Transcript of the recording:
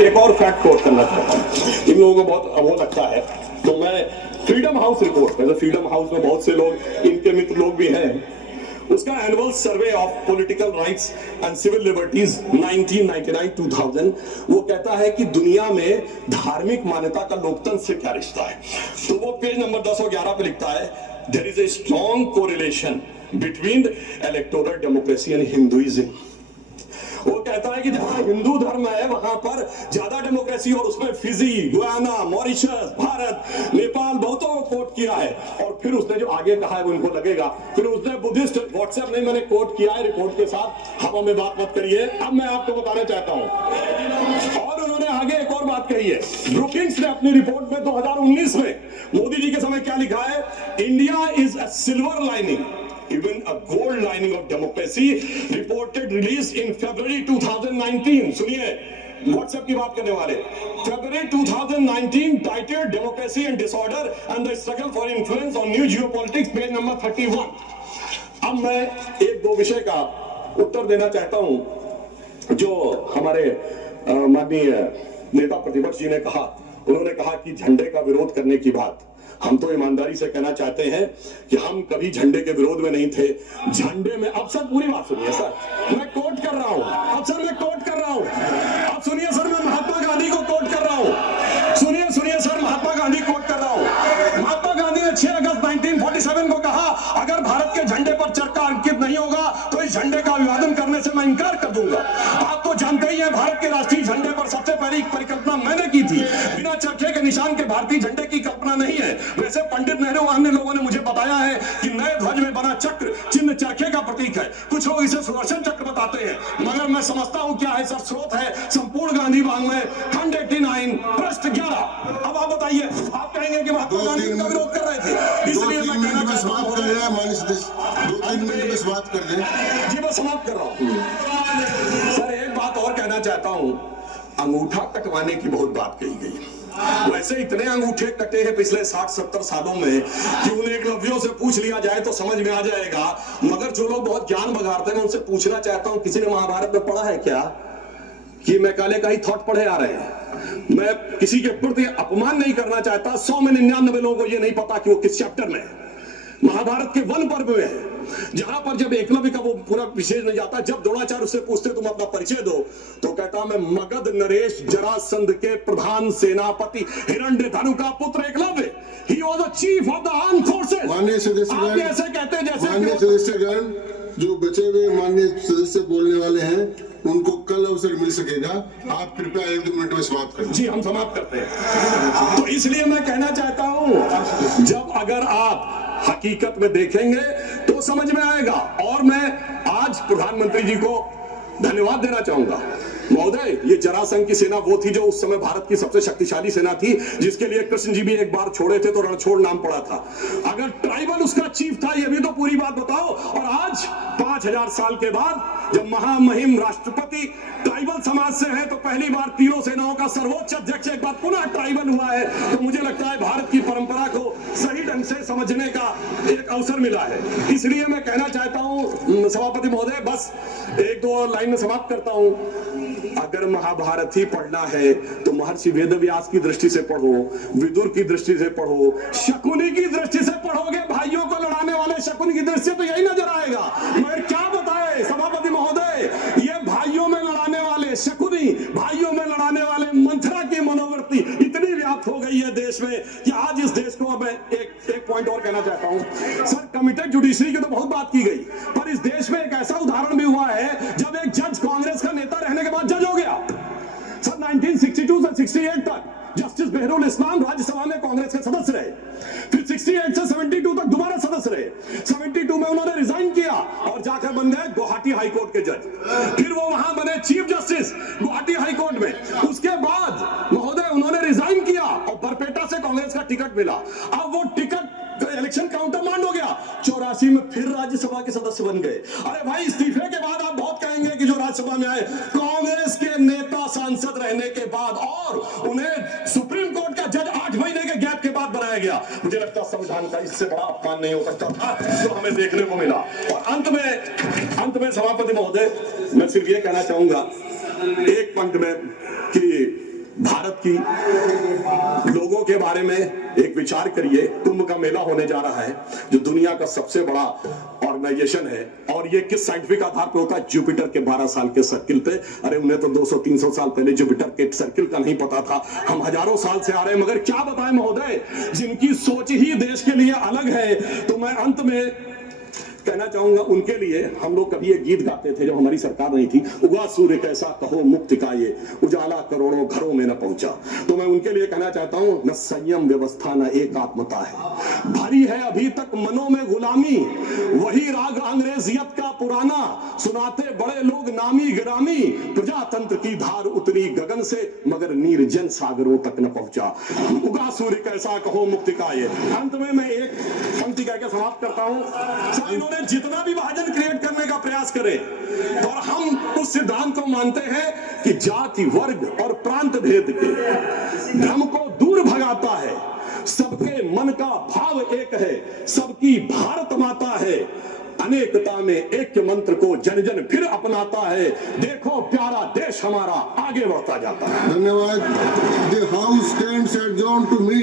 एक और fact coat करना चाहता हूँ, इन लोगों को बहुत वो लगता है, तो मैं freedom house report, freedom house में बहुत से लोग इनके मित्र लोग भी हैं, उसका annual survey of political rights and civil liberties 1999-2000 वो कहता है कि दुनिया में धार्मिक मान्यता का लोकतंत्र से क्या रिश्ता है। तो वो पेज नंबर 10 और 11 पे लिखता है, there is a strong correlation between electoral democracy and Hinduism. वो कहता है कि जहां हिंदू धर्म है वहां पर ज्यादा डेमोक्रेसी, और उसमें Fiji, Guyana, Mauritius, Bharat, Nepal बहुतों को कोट किया है। और फिर उसने जो आगे कहा है वो इनको लगेगा, फिर उसने बुद्धिस्ट, व्हाट्सएप नहीं मैंने कोट किया है रिपोर्ट के साथ, हवा में बात मत करिए। अब मैं आपको बताना चाहता हूं, और उन्होंने आगे एक और बात कही है, ब्रुकिंग्स ने अपनी रिपोर्ट में 2019 में मोदी जी के समय क्या लिखा है, India is a silver lining, even a gold lining of democracy, reported released in February 2019। सुनिए, व्हाट्सएप की बात करने वाले, February 2019 titled Democracy and Disorder and the Struggle for Influence on New Geopolitics, page number 31। अब मैं एक दो विषय का उत्तर देना चाहता हूं जो हमारे माननीय नेता प्रतिपक्ष जी ने कहा। उन्होंने कहा कि झंडे का विरोध करने की बात, हम तो ईमानदारी से कहना चाहते हैं कि हम कभी झंडे के विरोध में नहीं थे। झंडे में, अब सर पूरी बात सुनिए सर, मैं कोट कर रहा हूं, अब सर मैं कोट कर रहा हूं, अब सुनिए सर, मैं महात्मा गांधी को कोट कर रहा हूं, सुनिए सुनिए सर, महात्मा गांधी कोट कर रहा हूं। महात्मा गांधी ने 6 अगस्त 1947 को कहा, अगर भारत के झंडे पर चरखा अंकित नहीं होगा तो इस झंडे का अभिवादन करने से मैं इंकार कर दूंगा। आप तो जानते ही हैं, भारत के राष्ट्रीय झंडे पर सबसे पहली परिकल्पना मैंने की थी। बिना चरखे के निशान के भारतीय झंडे की कल्पना नहीं है। वैसे पंडित नेहरू अन्य लोगों ने मुझे बताया है कि नए ध्वज में बना चक्र चिन्ह चरखे का प्रतीक है। कुछ लोग इसे सुदर्शन चक्र बताते हैं, मगर मैं समझता हूं क्या है सर, स्रोत है संपूर्ण गांधी वाङ्मय खंड 89 पृष्ठ 11। अब आप बताइए, आप कहेंगे कि महात्मा गांधी का विरोध कर रहे थे, इसलिए मैं कहना चाहता हूं, 2-3 मिनट में बात कर ले। जी मैं समाप्त कर रहा हूं सर। एक बात और कहना चाहता हूं, अंगूठा कटवाने की बहुत बात कही गई। वैसे इतने अंगूठे कटे हैं पिछले 60-70 सालों में कि उन्हें एकलव्यों से पूछ लिया जाए तो समझ में आ जाएगा। मगर जो लोग बहुत ज्ञान बघाड़ते हैं, मैं उनसे पूछना चाहता हूं, किसी ने महाभारत में पढ़ा है क्या कि मैकाले का ही थॉट पढ़े आ रहे हैं? मैं किसी के प्रति अपमान नहीं करना चाहता, 100 में 99 लोगों को यह नहीं पता कि वो किस चैप्टर में है। महाभारत के वन पर्व में है, जहां पर जब एकलव्य का वो पूरा विशेष नहीं जाता, जब द्रोणाचार्य उससे पूछते तुम अपना परिचय दो, तो कहता मैं मगध नरेश जरासंध के प्रधान सेनापति हिरण्यधनु का पुत्र Eklavya. He was the chief of the armed forces। माननीय सदस्यगण, ऐसे कहते हैं जैसे माननीय सदस्यगण, जो बचे हुए माननीय सदस्य बोलने वाले हैं उनको कल अवसर मिल सकेगा। आप कृपया 1-2 मिनट में समाप्त करें। जी हम समाप्त करते हैं। तो इसलिए मैं कहना चाहता हूं, जब अगर आप हकीकत में देखेंगे तो समझ में आएगा। और मैं आज प्रधानमंत्री जी को धन्यवाद देना चाहूंगा। महोदय, ये जरासंध की सेना वो थी जो उस समय भारत की सबसे शक्तिशाली सेना थी, जिसके लिए कृष्ण जी भी एक बार छोड़े थे तो रणछोड़ नाम पड़ा था। अगर ट्राइबल उसका चीफ था, ये भी तो पूरी बात बताओ। और आज 5000 साल के बाद जब महामहिम राष्ट्रपति ट्राइबल समाज से है, तो पहली बार तीनों सेनाओं का सर्वोच्च अध्यक्ष एक बार पुनः ट्राइबल हुआ है, तो मुझे लगता है भारत की परंपरा को सही ढंग से समझने का एक अवसर मिला है। इसलिए मैं कहना चाहता हूं सभापति महोदय, बस 1-2 लाइन में समाप्त करता हूं। अगर महाभारत ही पढ़ना है तो महर्षि वेदव्यास की दृष्टि से पढ़ो, विदुर की दृष्टि से पढ़ो, शकुनी की दृष्टि से पढ़ोगे, भाइयों को लड़ाने वाले शकुनी की दृष्टि से तो यही नजर आएगा। मगर क्या बताए सभापति महोदय, ये भाइयों में लड़ाने वाले शकुनी, भाइयों में लड़ाने वाले मंथरा की मनोवृत्ति इतनी व्याप्त हो गई है देश में कि आज इस देश को, मैं एक पॉइंट और कहना चाहता हूं सर, कमिटेड जुडिशरी की तो बहुत बात की गई, पर इस देश में एक ऐसा उदाहरण भी हुआ है जब एक जज कांग्रेस का नेता रहने के बाद जज हो गया। सर 1962 से 68 तक जस्टिस बेहरुल इस्लाम राज्यसभा में कांग्रेस के सदस्य रहे, फिर 68 से 72 तक दोबारा सदस्य रहे। 72 में उन्होंने रिजाइन किया और जाकर बन गए गुवाहाटी हाईकोर्ट के जज, फिर वो वहां बने चीफ जस्टिस गुवाहाटी हाईकोर्ट में। उसके बाद महोदय उन्होंने रिजाइन किया और बरपेटा से कांग्रेस का टिकट मिला। अब वो टिकट इलेक्शन काउंटरमांड हो गया, 84 में फिर राज्यसभा के सदस्य बन गए। अरे भाई, इस्तीफे के बाद आप बहुत कहेंगे कि जो राज्यसभा में आए कांग्रेस के नेता सांसद रहने के बाद, और उन्हें सुप्रीम कोर्ट का जज 8 महीने के गैप के बाद बनाया गया। मुझे लगता है संविधान का इससे बड़ा अपमान नहीं हो सकता था जो हमें देखने को मिला। और अंत में सभापति महोदय, मैं सिर्फ ये कहना चाहूंगा एक पंक्ति में कि भारत की लोगों के बारे में एक विचार करिए। कुंभ का मेला होने जा रहा है, जो दुनिया का सबसे बड़ा ऑर्गेनाइजेशन है, और ये किस साइंटिफिक आधार पे होता है? जुपिटर के 12 साल के सर्किल पे। अरे उन्हें तो 200-300 साल पहले जुपिटर के सर्किल का नहीं पता था, हम हजारों साल से आ रहे हैं। मगर क्या बताएं महोदय, जिनकी सोच ही देश के लिए अलग है। तो मैं अंत में कहना चाहूंगा, उनके लिए हम लोग कभी एक गीत गाते थे जब हमारी सरकार नहीं थी, उगा सूर्य कैसा कहो मुक्ति का ये, उजाला करोड़ों घरों में न पहुंचा। तो मैं उनके लिए कहना चाहता हूं, न संयम व्यवस्था न एकात्मता है, भरी है अभी तक मनों में गुलामी, वही राग अंग्रेजियत का पुराना, सुनाते बड़े लोग नामी गिरामी, प्रजातंत्र की धार उतरी गगन से मगर निर्जन सागरों तक न पहुंचा। उगा सूर्य कैसा कहो मुक्ति का ये। अंत में मैं एक पंक्ति कहकर समाप्त करता हूं। इन्होंने जितना भी विभाजन क्रिएट करने का प्रयास करे, और हम उस सिद्धांत को मानते हैं कि जाति वर्ग और प्रांत भेद के भ्रम को दूर भगाता है, सबके मन का भाव एक है, सबकी भारत माता है, अनेकता में एक मंत्र को जन जन फिर अपनाता है, देखो प्यारा देश हमारा आगे बढ़ता जाता है। धन्यवाद। The house stands adjourned to meet